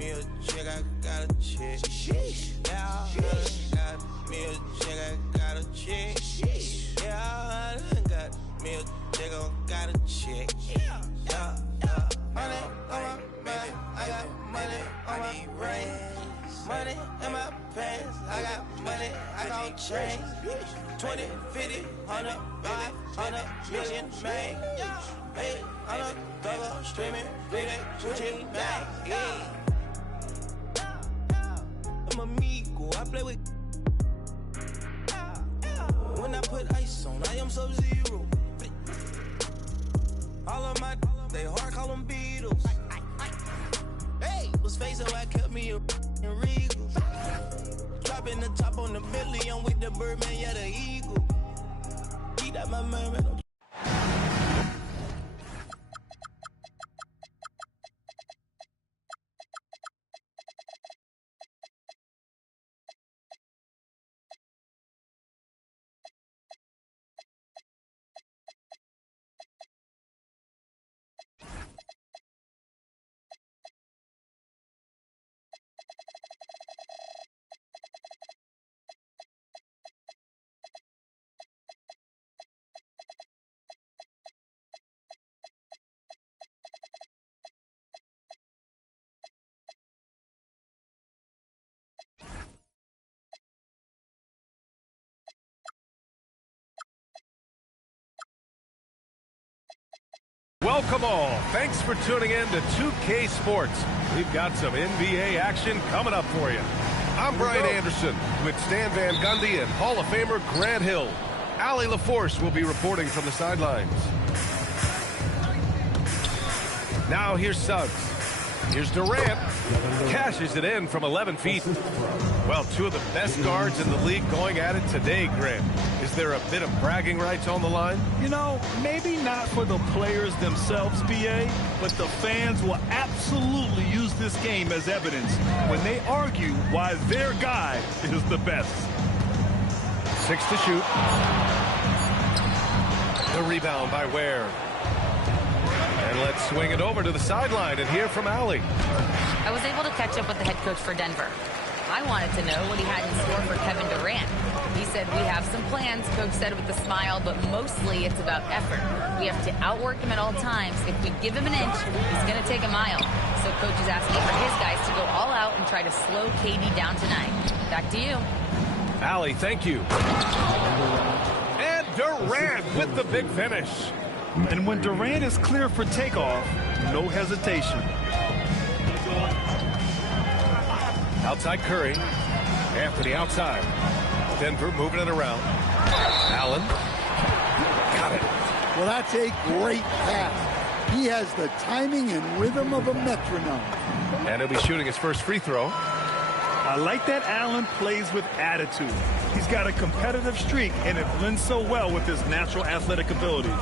me a chick, I got a chick. Yeah, I got me a chick, I got a chick. Yeah, I got me a chick, I got a chick. Yeah. Money on my back, I got money on my brain. Money in my pants, I got money, I got change. 20, 50, 100, 100 million, man. Hey, I'm a double streaming, big Gucci bag. I'm amigo, I play with. When I put ice on, I am Sub-Zero. All of my, they hard call them Beatles. Hey, was facing so I kept me a Regal. Dropping the top on the Bentley, I'm with the Birdman, yeah, the Eagle. Eat out my mermaid. Welcome all. Thanks for tuning in to 2K Sports. We've got some NBA action coming up for you. I'm Brian Anderson with Stan Van Gundy and Hall of Famer Grant Hill. Allie LaForce will be reporting from the sidelines. Now here's Suggs. Here's Durant. Cashes it in from 11 feet. Well, two of the best guards in the league going at it today, Grant. Is there a bit of bragging rights on the line? You know, maybe not for the players themselves, BA, but the fans will absolutely use this game as evidence when they argue why their guy is the best. 6 to shoot. The rebound by Ware. And let's swing it over to the sideline and hear from Allie. I was able to catch up with the head coach for Denver. I wanted to know what he had in store for Kevin Durant. He said, we have some plans, Coach said with a smile, but mostly it's about effort. We have to outwork him at all times. If we give him an inch, he's going to take a mile. So Coach is asking for his guys to go all out and try to slow KD down tonight. Back to you. Allie, thank you. And Durant with the big finish. And when Durant is clear for takeoff, no hesitation. Outside Curry. Anthony outside. Denver moving it around. Allen. Got it. Well, that's a great pass. He has the timing and rhythm of a metronome. And he'll be shooting his first free throw. I like that Allen plays with attitude. He's got a competitive streak, and it blends so well with his natural athletic ability.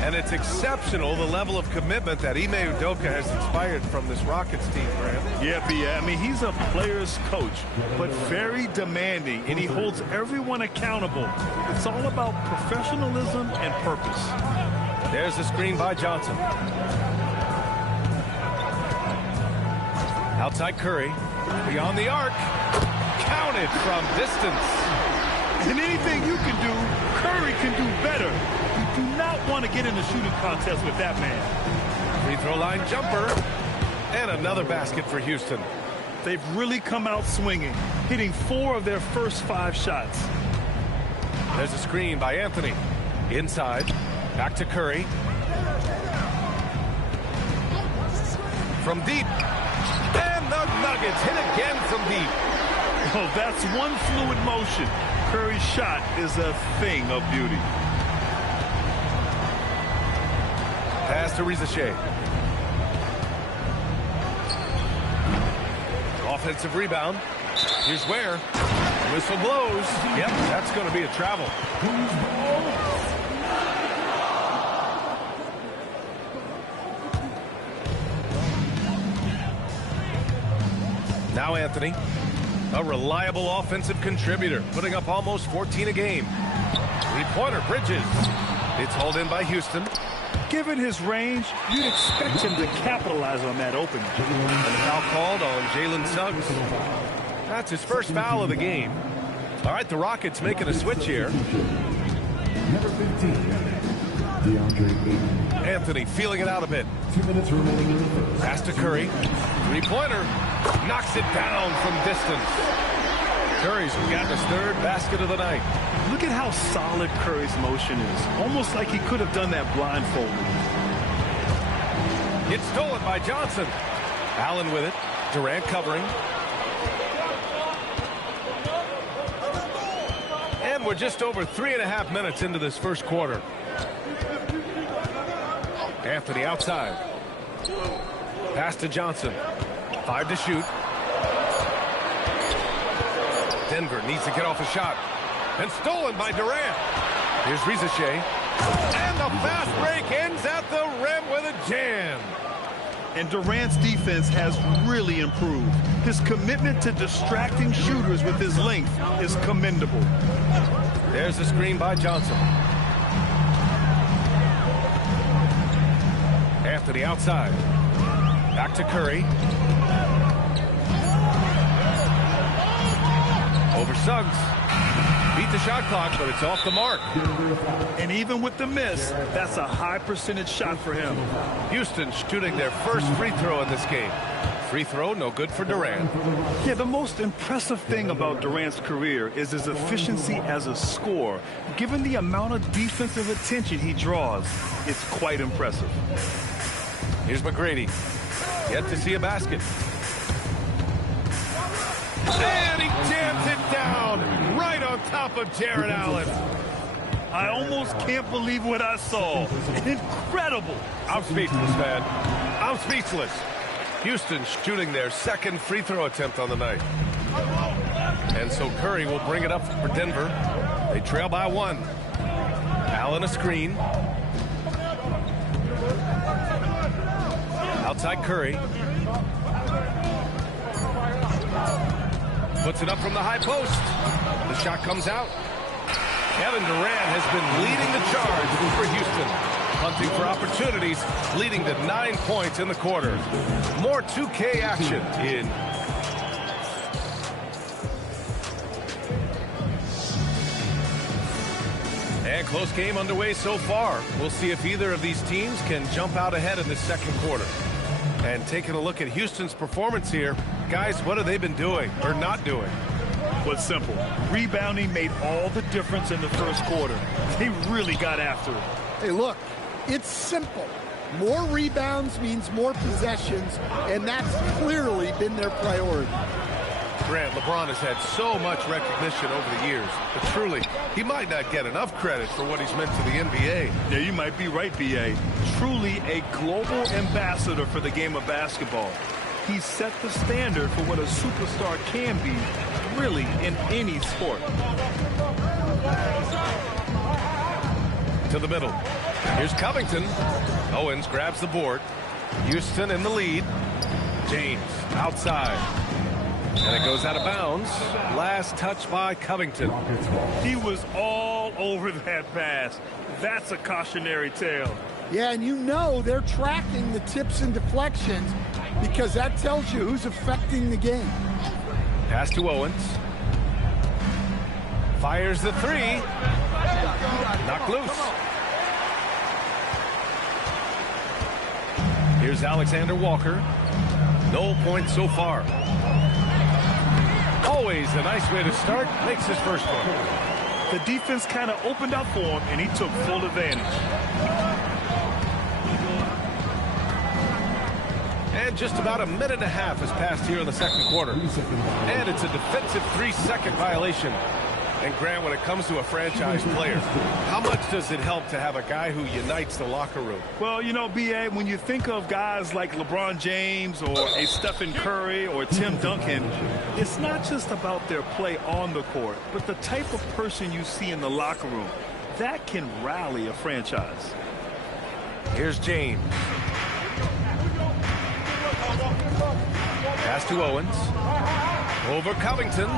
And it's exceptional, the level of commitment that Ime Udoka has inspired from this Rockets team, Grant. Yeah, I mean, he's a player's coach, but very demanding, and he holds everyone accountable. It's all about professionalism and purpose. There's the screen by Johnson. Outside Curry, beyond the arc, counted from distance. And anything you can do, Curry can do better. You do not want to get in a shooting contest with that man. Free throw line jumper, and another basket for Houston. They've really come out swinging, hitting 4 of their first 5 shots. There's a screen by Anthony. Inside, back to Curry. From deep, and the Nuggets hit again from deep. Oh, that's one fluid motion. Curry's shot is a thing of beauty. Pass to Rizachet. Offensive rebound. Here's Ware. Whistle blows. Yep, that's going to be a travel. Now Anthony, a reliable offensive contributor, putting up almost 14 a game. Three-pointer, Bridges. It's hauled in by Houston. Given his range, you'd expect him to capitalize on that opening. And the foul called on Jalen Suggs. That's his first foul of the game. All right, the Rockets making a switch here. Number 15, DeAndre Ayton. Anthony feeling it out a bit. 2 minutes remaining. Pass to Curry. Three-pointer. Knocks it down from distance. Curry's got his third basket of the night. Look at how solid Curry's motion is. Almost like he could have done that blindfolded. It's stolen by Johnson. Allen with it. Durant covering. And we're just over 3.5 minutes into this first quarter. Anthony outside. Pass to Johnson. 5 to shoot. Denver needs to get off a shot. And stolen by Durant. Here's Rizachet. And the fast break ends at the rim with a jam. And Durant's defense has really improved. His commitment to distracting shooters with his length is commendable. There's the screen by Johnson. Anthony outside. Back to Curry. Over Suggs. Beat the shot clock, but it's off the mark. And even with the miss, that's a high percentage shot for him. Houston shooting their first free throw in this game. Free throw, no good for Durant. Yeah, the most impressive thing about Durant's career is his efficiency as a scorer. Given the amount of defensive attention he draws, it's quite impressive. Here's McGrady. Yet to see a basket. And he jams it down right on top of Jared Allen. I almost can't believe what I saw. Incredible. I'm speechless, man. I'm speechless. Houston shooting their second free throw attempt on the night. And so Curry will bring it up for Denver. They trail by 1. Allen a screen. Outside Curry. Puts it up from the high post. The shot comes out. Kevin Durant has been leading the charge for Houston. Hunting for opportunities, leading to 9 points in the quarter. More 2K action in. And close game underway so far. We'll see if either of these teams can jump out ahead in the second quarter. And taking a look at Houston's performance here, guys, what have they been doing or not doing? Well, it's simple. Rebounding made all the difference in the first quarter. They really got after it. Hey, look, it's simple. More rebounds means more possessions, and that's clearly been their priority. Grant, LeBron has had so much recognition over the years, but truly, he might not get enough credit for what he's meant to the NBA. Yeah, you might be right, B.A. Truly a global ambassador for the game of basketball. He set the standard for what a superstar can be, really, in any sport. To the middle. Here's Covington. Owens grabs the board. Houston in the lead. James outside. And it goes out of bounds. Last touch by Covington. He was all over that pass. That's a cautionary tale. Yeah, and you know they're tracking the tips and deflections because that tells you who's affecting the game. Pass to Owens. Fires the three. Knocked loose. Here's Alexander Walker. No points so far. Always a nice way to start. Makes his first one. The defense kind of opened up for him, and he took full advantage. And just about a minute and a half has passed here in the second quarter. And it's a defensive 3-second violation. And Grant, when it comes to a franchise player, how much does it help to have a guy who unites the locker room? Well, you know, B.A., when you think of guys like LeBron James or a Stephen Curry or Tim Duncan, it's not just about their play on the court, but the type of person you see in the locker room. That can rally a franchise. Here's James. Pass to Owens. Over Covington.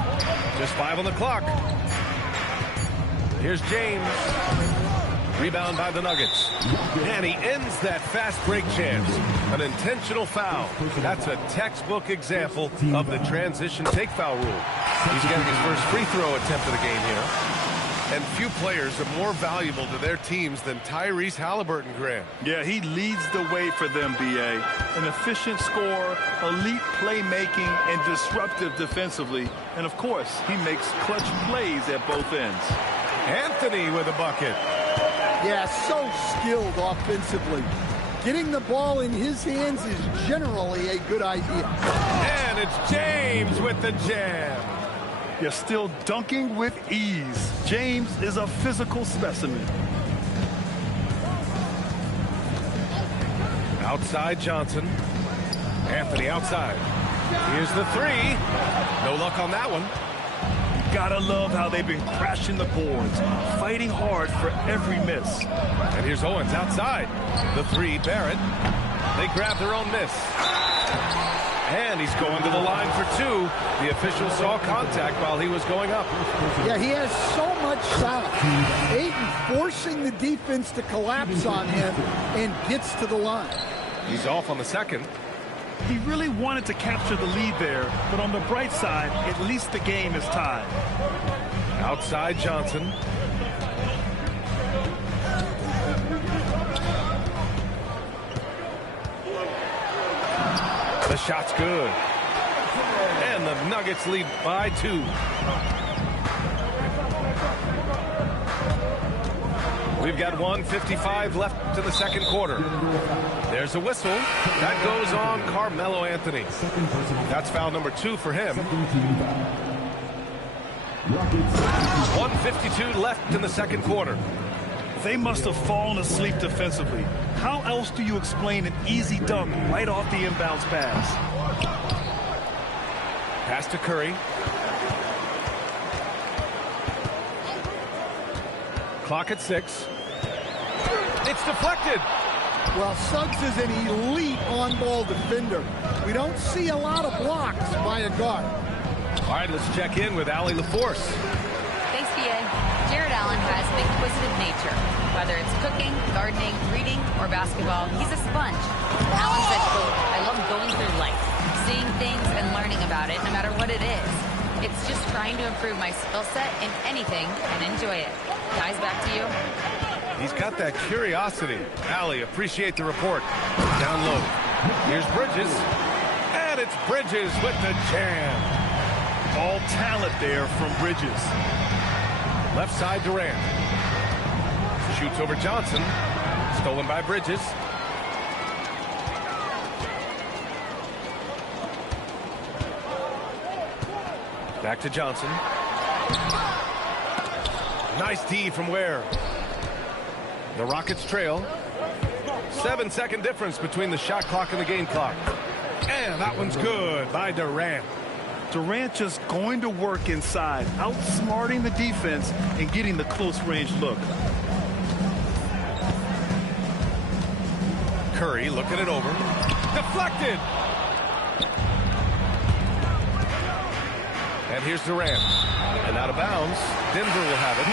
Just 5 on the clock. Here's James. Rebound by the Nuggets. And he ends that fast break chance. An intentional foul. That's a textbook example of the transition take foul rule. He's getting his first free throw attempt of the game here. And few players are more valuable to their teams than Tyrese Halliburton, Grant. Yeah, he leads the way for them, B.A. An efficient scorer, elite playmaking, and disruptive defensively. And, of course, he makes clutch plays at both ends. Anthony with a bucket. Yeah, so skilled offensively. Getting the ball in his hands is generally a good idea. And it's James with the jam. You're still dunking with ease. James is a physical specimen. Outside Johnson. Anthony outside. Here's the three. No luck on that one. Gotta love how they've been crashing the boards, fighting hard for every miss. And here's Owens outside. The three, Barrett. They grab their own miss. And he's going to the line for two. The official saw contact while he was going up. Yeah, he has so much size. Ayton forcing the defense to collapse on him and gets to the line. He's off on the second. He really wanted to capture the lead there, but on the bright side, at least the game is tied. Outside Johnson. The shot's good. And the Nuggets lead by 2. We've got 1:55 left in the second quarter. There's a whistle. That goes on Carmelo Anthony. That's foul number 2 for him. 1:52 left in the second quarter. They must have fallen asleep defensively. How else do you explain an easy dunk right off the inbounds pass? Pass to Curry. Clock at 6. It's deflected. Well, Suggs is an elite on-ball defender. We don't see a lot of blocks by a guard. All right, let's check in with Allie LaForce. Thanks, B.A. Jared Allen has an inquisitive nature. Whether it's cooking, gardening, reading, or basketball, he's a sponge. Allen said, quote, "I love going through life, seeing things and learning about it, no matter what it is. It's just trying to improve my skill set in anything and enjoy it." Guys, back to you. He's got that curiosity. Allie, appreciate the report. Down low. Here's Bridges. And it's Bridges with the jam. All talent there from Bridges. Left side Durant. Shoots over Johnson. Stolen by Bridges. Back to Johnson. Nice D from Ware. The Rockets trail. 7-second difference between the shot clock and the game clock. And that one's good by Durant. Durant just going to work inside, outsmarting the defense and getting the close-range look. Curry looking it over. Deflected. And here's Durant. And out of bounds. Denver will have it.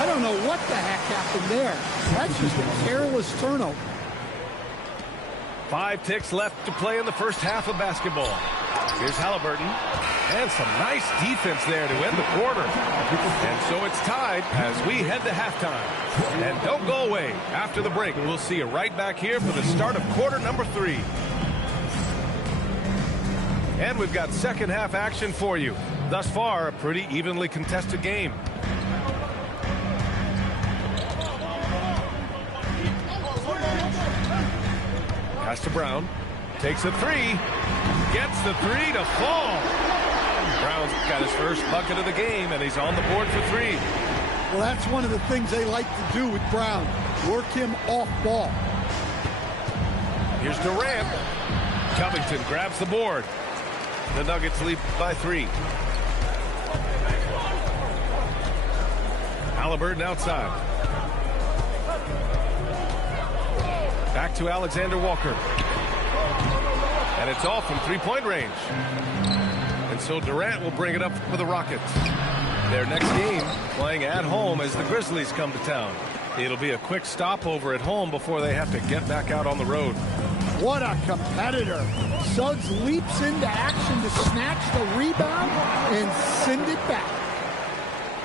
I don't know what the heck happened there. That's just a careless turnover. 5 ticks left to play in the first half of basketball. Here's Halliburton. And some nice defense there to end the quarter. And so it's tied as we head to halftime. And don't go away. After the break, we'll see you right back here for the start of quarter number 3. And we've got second half action for you. Thus far, a pretty evenly contested game. Pass to Brown. Takes a 3. Gets the 3 to fall. Brown's got his first bucket of the game, and he's on the board for 3. Well, that's one of the things they like to do with Brown. Work him off ball. Here's Durant. Covington grabs the board. The Nuggets lead by 3. Halliburton outside. Back to Alexander Walker. And it's off from three-point range. And so Durant will bring it up for the Rockets. Their next game playing at home as the Grizzlies come to town. It'll be a quick stopover at home before they have to get back out on the road. What a competitor. Suggs leaps into action to snatch the rebound and send it back.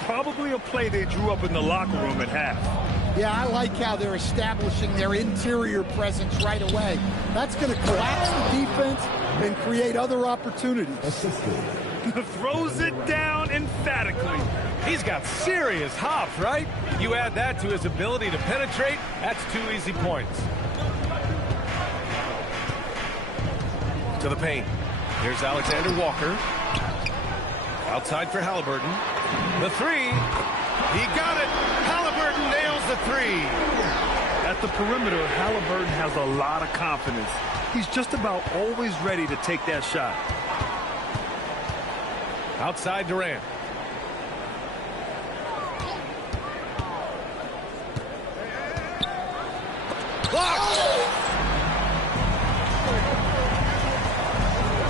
Probably a play they drew up in the locker room at half. Yeah, I like how they're establishing their interior presence right away. That's going to collapse the defense and create other opportunities. Throws it down emphatically. He's got serious hops, right? You add that to his ability to penetrate, that's 2 easy points. To the paint. Here's Alexander Walker. Outside for Halliburton. The three. He got it. Halliburton nails the three. At the perimeter, Halliburton has a lot of confidence. He's just about always ready to take that shot. Outside Durant. Blocked.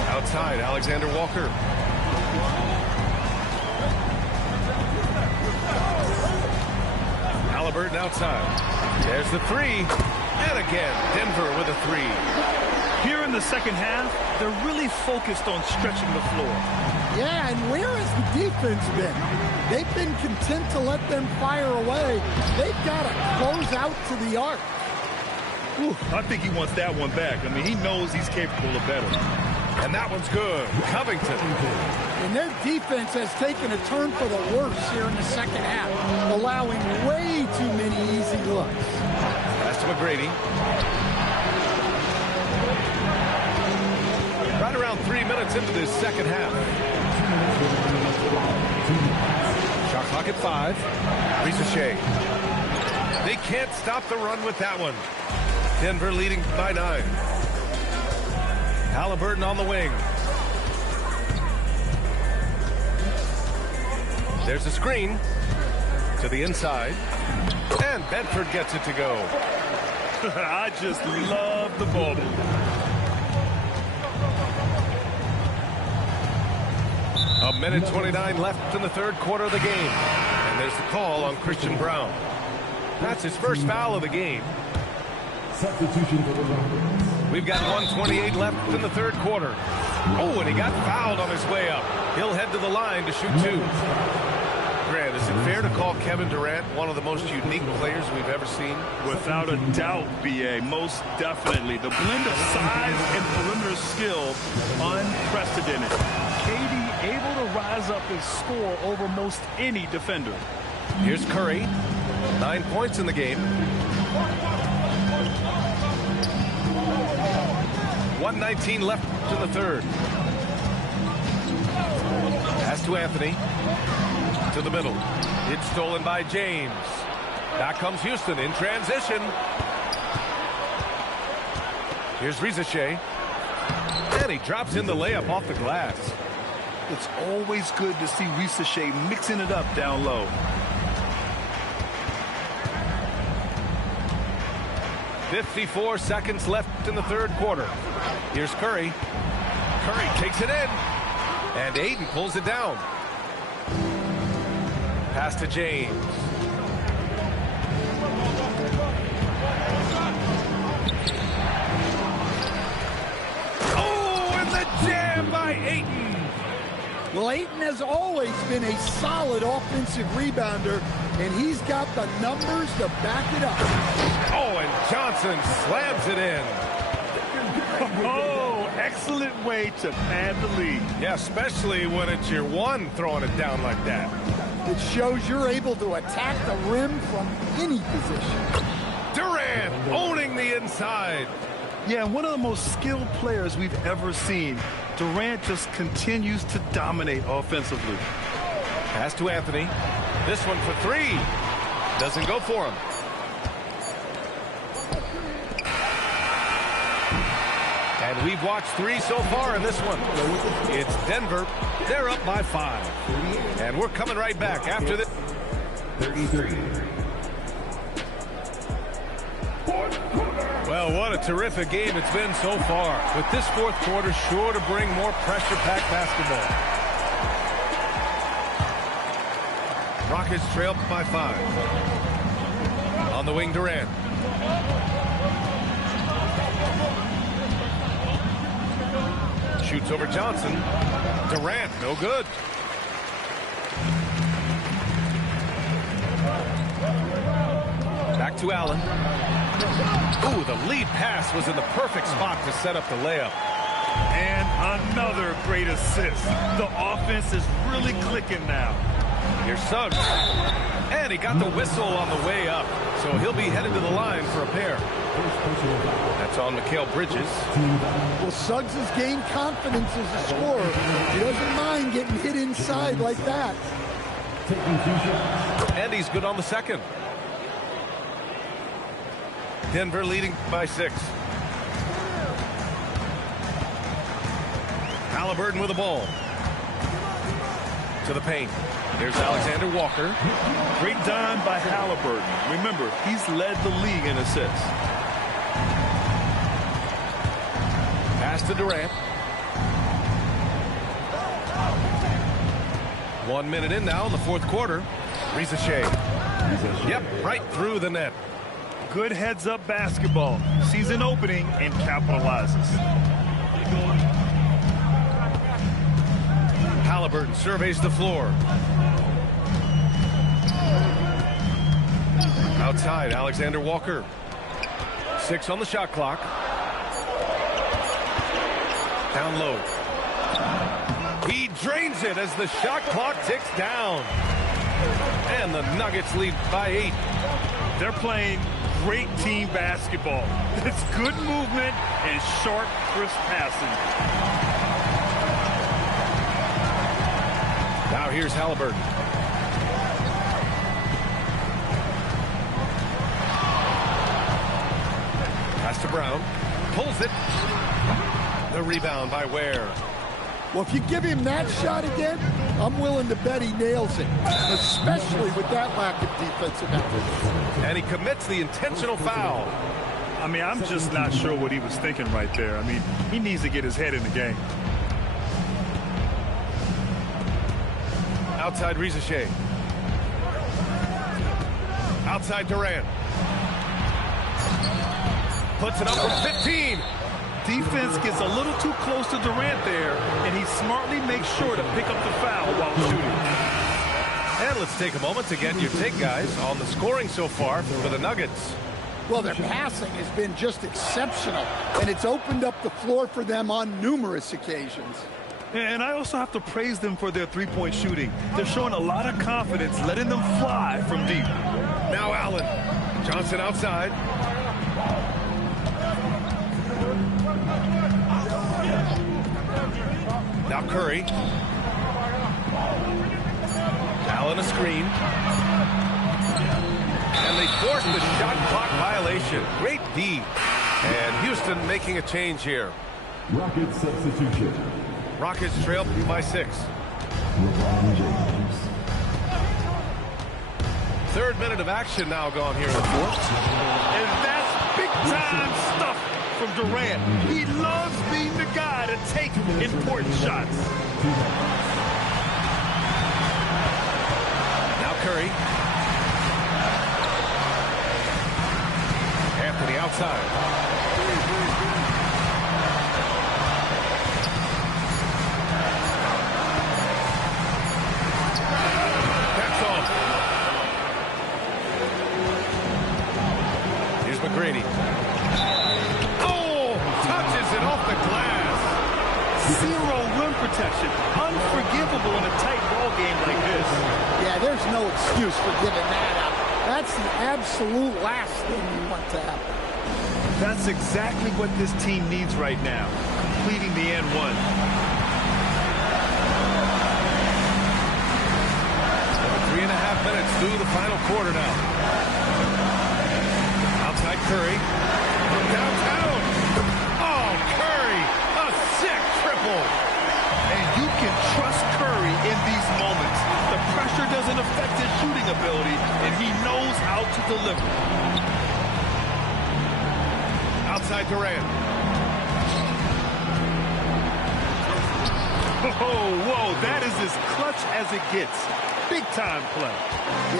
Outside, Alexander Walker. Halliburton outside. There's the three. And again, Denver with a three. Here in the second half, they're really focused on stretching the floor. Yeah, and where has the defense been? They've been content to let them fire away. They've got to close out to the arc. Ooh, I think he wants that one back. I mean, he knows he's capable of better. And that one's good. Covington. And their defense has taken a turn for the worse here in the second half, allowing way too many easy looks. Pass to McGrady. Right around 3 minutes into this second half. Shot clock at 5. Risacher. They can't stop the run with that one. Denver leading by 9. Halliburton on the wing. There's a screen to the inside. And Bedford gets it to go. I just love the ball move. A minute 29 left in the third quarter of the game. And there's the call on Christian Braun. That's his first foul of the game. Substitution for the Rockets. We've got 1:28 left in the third quarter. Oh, and he got fouled on his way up. He'll head to the line to shoot 2. Grant, is it fair to call Kevin Durant one of the most unique players we've ever seen? Without a doubt, B.A., most definitely. The blend of size and perimeter skill, unprecedented. KD able to rise up and score over most any defender. Here's Curry. 9 points in the game. 1:19 left in the third. Pass to Anthony. To the middle. It's stolen by James. Back comes Houston in transition. Here's Risacher. And he drops in the layup off the glass. It's always good to see Risacher mixing it up down low. .54 seconds left in the third quarter. Here's Curry. Curry takes it in. And Aiden pulls it down. Pass to James. Oh, and the jam by Ayton. Well, Ayton has always been a solid offensive rebounder, and he's got the numbers to back it up. Oh, and Johnson slams it in. Oh, excellent way to pad the lead. Yeah, especially when it's your one throwing it down like that. It shows you're able to attack the rim from any position. Durant owning the inside. Yeah, one of the most skilled players we've ever seen. Durant just continues to dominate offensively. Pass to Anthony. This one for 3. Doesn't go for him. And we've watched 3 so far in this one. It's Denver. They're up by 5. And we're coming right back after this. 33. Well, what a terrific game it's been so far. With this fourth quarter sure to bring more pressure-packed basketball. Rockets trail by 5. On the wing, Durant. Shoots over Johnson. Durant, no good. Back to Allen. Ooh, the lead pass was in the perfect spot to set up the layup. And another great assist. The offense is really clicking now. Here's Suggs. And he got the whistle on the way up. So he'll be headed to the line for a pair. That's on Mikal Bridges. Well, Suggs has gained confidence as a scorer. He doesn't mind getting hit inside like that. And he's good on the second. Denver leading by 6. Halliburton with the ball. To the paint. There's Alexander Walker. Great dime by Halliburton. Remember, he's led the league in assists. Pass to Durant. 1 minute in now in the fourth quarter. Risa Shea. Yep, right through the net. Good heads-up basketball. Sees an opening and capitalizes. Halliburton surveys the floor. Outside, Alexander Walker. 6 on the shot clock. Down low. He drains it as the shot clock ticks down. And the Nuggets lead by 8. They're playing great team basketball. It's good movement and sharp, crisp passing. Now here's Halliburton. Pass to Brown. Pulls it. The rebound by Ware. Well, if you give him that shot again, I'm willing to bet he nails it, especially with that lack of defensive effort. And he commits the intentional foul. I mean, I'm just not sure what he was thinking right there. I mean, he needs to get his head in the game. Outside Risa Shea. Outside Durant. Puts it up from 15. Defense gets a little too close to Durant there, and he smartly makes sure to pick up the foul while shooting. And let's take a moment to get your take, guys, on the scoring so far for the Nuggets. Well, their passing has been just exceptional, and it's opened up the floor for them on numerous occasions. And I also have to praise them for their three-point shooting. They're showing a lot of confidence, letting them fly from deep. Now Allen. Johnson outside. Now Curry. Allen a screen. And they force the shot clock violation. Great D. And Houston making a change here. Rockets substitution. Rockets trail by 6. LeBron James. Third minute of action now gone here in the fourth. And that's big-time stuff from Durant. He loves being the guy to take important shots. Now Curry. Anthony outside. McGrady. Oh, touches it off the glass. Zero rim protection. Unforgivable in a tight ball game like this. Yeah, there's no excuse for giving that up. That's the absolute last thing you want to happen. That's exactly what this team needs right now, completing the N1. Over 3.5 minutes through the final quarter now. Outside Curry. From downtown. Oh, Curry. A sick triple. And you can trust Curry in these moments. The pressure doesn't affect his shooting ability, and he knows how to deliver. Outside Durant. Oh, whoa, that is as clutch as it gets. Big-time play.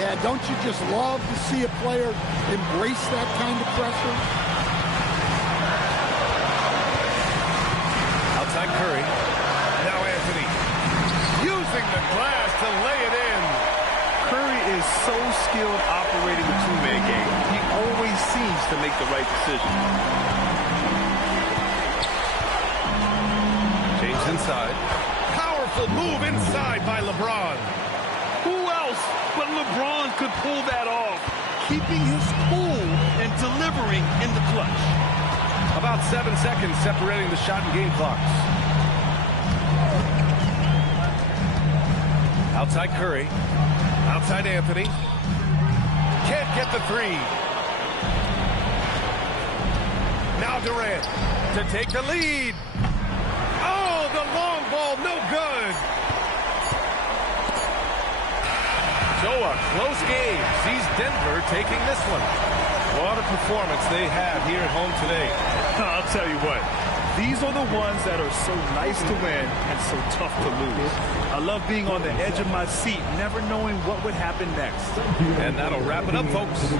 Yeah, don't you just love to see a player embrace that kind of pressure? Outside Curry. Now Anthony. Using the glass to lay it in. Curry is so skilled operating the two-man game. He always seems to make the right decision. James inside. Powerful move inside by LeBron. Who else but LeBron could pull that off, keeping his cool and delivering in the clutch. About 7 seconds separating the shot and game clocks. Outside Curry. Outside Anthony. Can't get the three. Now Durant to take the lead. Oh, the long ball, no good. So a close game sees Denver taking this one. What a performance they have here at home today. I'll tell you what, these are the ones that are so nice to win and so tough to lose. I love being on the edge of my seat, never knowing what would happen next. And that'll wrap it up, folks.